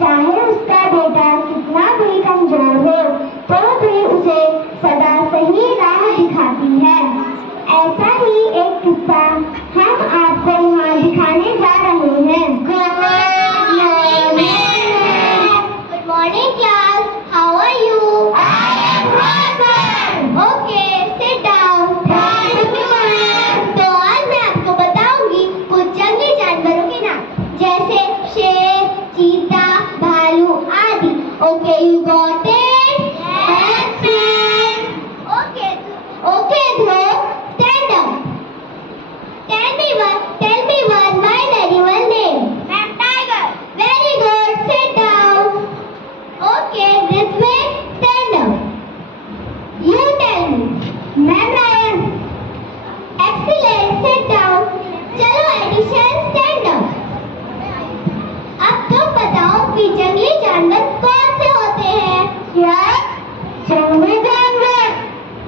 चाहे उसका बेटा कितना भी कमजोर हो तो भी उसे सदा सही राह दिखाती है। ऐसा ही एक किस्सा हम आपको यहाँ दिखाने जा रहे हैं। Good morning class. How are you? I am awesome. Okay, sit down. Thank you. तो आज मैं आपको बताऊंगी कुछ जंगली जानवरों के नाम, जैसे शेर, चीता, भालू आदि। Okay, you got it? Yes, ma'am. Okay, Dhruv, stand up. Tell me one wild animal name. Ma'am, tiger. Very good. Sit down. Okay, Ritwik, stand up. You tell me. Ma'am, lion. Excellent. Sit down. चलो addition, stand up. अब तुम बताओ कि जंगली जानवर कौन से होते हैं? क्या? जंगली जानवर?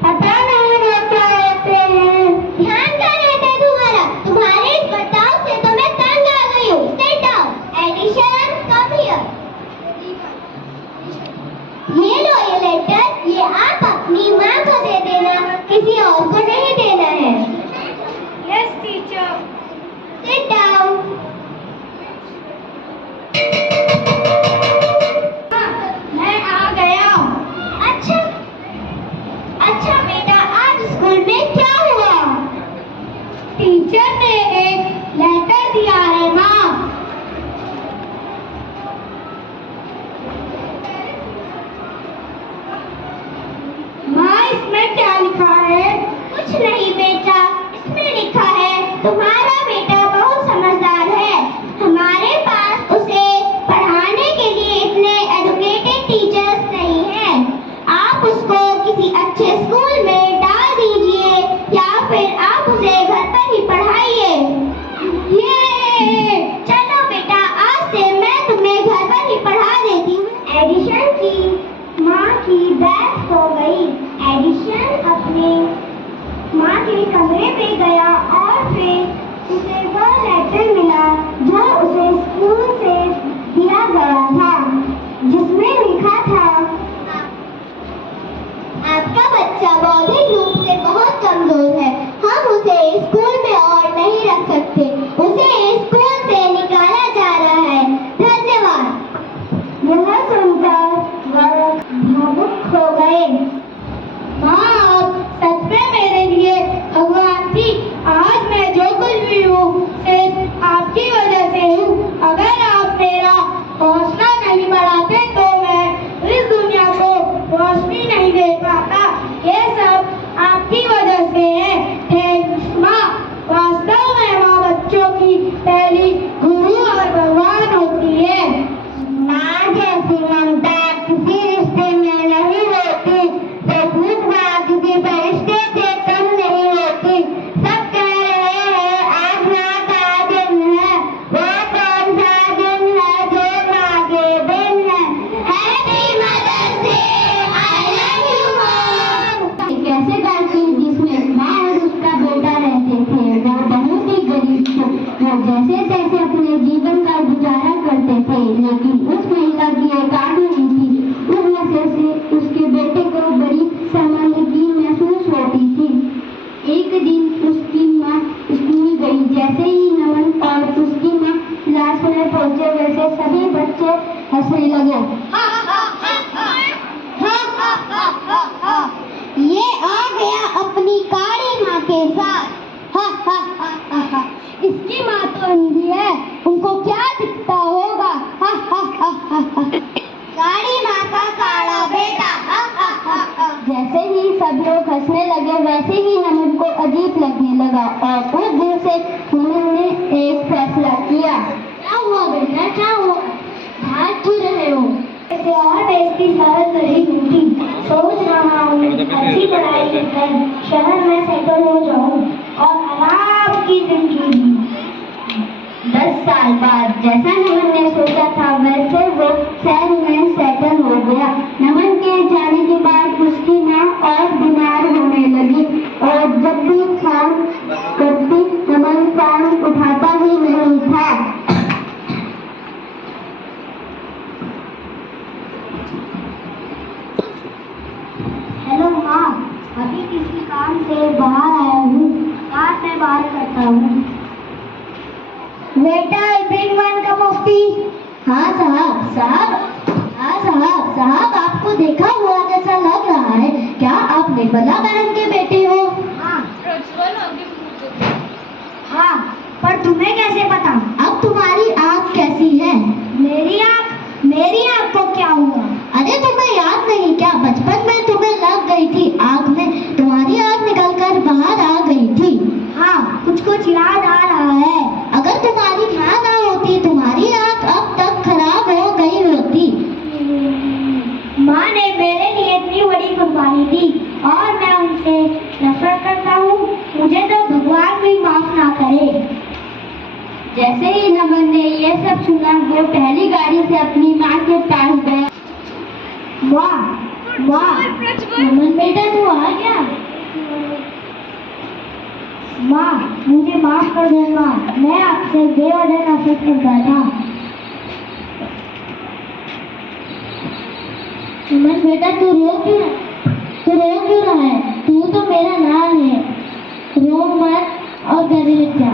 पता नहीं वो क्या होते हैं। ध्यान कहाँ रहता है तुम्हारा? तुम्हारे इस बर्ताव से तो मैं तंग आ गई हूँ। Sit down. Addition, come here. ये लो ये लेटर, ये आप अपनी माँ को दे देना, किसी और को नहीं देना है। Yes, teacher. Sit down. मैं आ गया। अच्छा बेटा, आज स्कूल में क्या हुआ? टीचर ने एक लेटर दिया है माँ। माँ, इसमें क्या लिखा है? कुछ नहीं बेटा, इसमें लिखा है तुम्हारा बेटा बहुत समझदार है, हमारे पास उसे पढ़ाने के लिए इतने एजुकेटेड टीचर्स नहीं हैं, आप उसको किसी अच्छे स्कूल में डाल दीजिए या फिर आप उसे घर पर ही पढ़ाइए। ये चलो बेटा, आज से मैं तुम्हें घर पर ही पढ़ा देती हूँ। एडिशन की माँ की डेथ हो गई। एडिशन अपने माँ के कमरे पे गया और फिर उसे वो लेटर मिला जो उसे स्कूल से दिया गया था, जिसमें लिखा था आपका बच्चा बौद्धिक रूप से बहुत कमजोर है, हम उसे स्कूल में और नहीं रख सकते, उसे स्कूल से निकाला जा रहा है, धन्यवाद। यह सुनकर वह भावुक हो गए। माँ, आप सच में मेरे लिए भगवान थी, आज मैं जो कुछ भी हूँ सिर्फ आपकी वजह से हूँ, अगर आप मेरा हौसला नहीं बढ़ाते तो मैं इस दुनिया को रोशनी नहीं दे पाता, ये सब आपकी वजह से है। थैंक्स माँ। वास्तव में माँ बच्चों की पहली गुरु और भगवान होती है। माँ जैसी ममता किसी रिश्ते में नहीं होती, सचमुच माँ किसी फरिश्ते से कम नहीं होती। सब कह रहे हैं आज माँ का दिन है, वो कौन सा दिन है जो माँ के दिन है? Happy mother's day, I love you mom. कैसे करती जिसमें माँ और उसका बेटा रहते थे, वो बहुत ही गरीब थे, वो जैसे तैसे अपने जीवन का गुजारा करते थे, लेकिन उस महिला की एक आदत नहीं थी, उस नशे से उसके बेटे को बड़ी शर्मिंदगी महसूस होती थी। एक दिन उसकी माँ स्कूल गई, जैसे ही नमन और उसकी माँ क्लास में पहुंचे वैसे सभी बच्चे हंसने लगे। ये आ गया अपनी काली माँ के साथ, इसकी माँ तो अंधी है, उनको क्या दिखता होगा। काली माँ का काला बेटा। जैसे ही सब लोग हंसने लगे वैसे ही नमन को अजीब लगने लगा और उस दिन से नमन ने एक फैसला किया। क्या हुआ बेटा, क्या हुआ? भाग क्यों रहे हो? और बेइज्जती सहन नहीं होती, सोच रहा हूँ अच्छी पढ़ाई कर शहर में सेटल हो जाऊँ और आराम की जिंदगी जी। 10 साल बाद जैसा नमन ने सोचा था वैसे वो शहर में सेटल हो गया। नमन के जाने के बाद उसकी माँ और बीमार होने लगी और जब भी फोन करती नमन फोन उठाता ही नहीं था। किसी काम से बाहर आया हूँ, बाद में बात करता हूँ। बेटा बिग वन का मुफ्ती। हाँ साहब आपको देखा हुआ जैसा लग रहा है, क्या आप निर्मला मैडम के बेटे हो? हाँ, पर तुम्हें कैसे पता? अब तुम्हारी आँख कैसी है? मेरी आँख को क्या हुआ? अरे तुम्हें याद नहीं क्या, बचपन में तुम्हें लग गई थी आँख में, तुम्हारी आँख निकलकर बाहर आ गई थी। हाँ, कुछ याद आ रहा है। अगर तुम्हारी ध्यान ना होती, तुम्हारी आँख अब तक खराब हो गई होती। माँ ने मेरे लिए इतनी बड़ी कुर्बानी दी और मैं उनसे नफरत करता हूँ, मुझे तो भगवान भी माफ ना करे। जैसे ही नमन ने ये सब सुना, वो पहली गाड़ी से अपनी माँ के पास गया। माँ, नमन बेटा तू आ गया? माँ, मुझे माफ कर दो माँ, मैं आपसे बेवजह नफरत करता था। नमन बेटा तू रो क्यों रहा है? तू तो मेरा नाम है, रो मत और घर जा।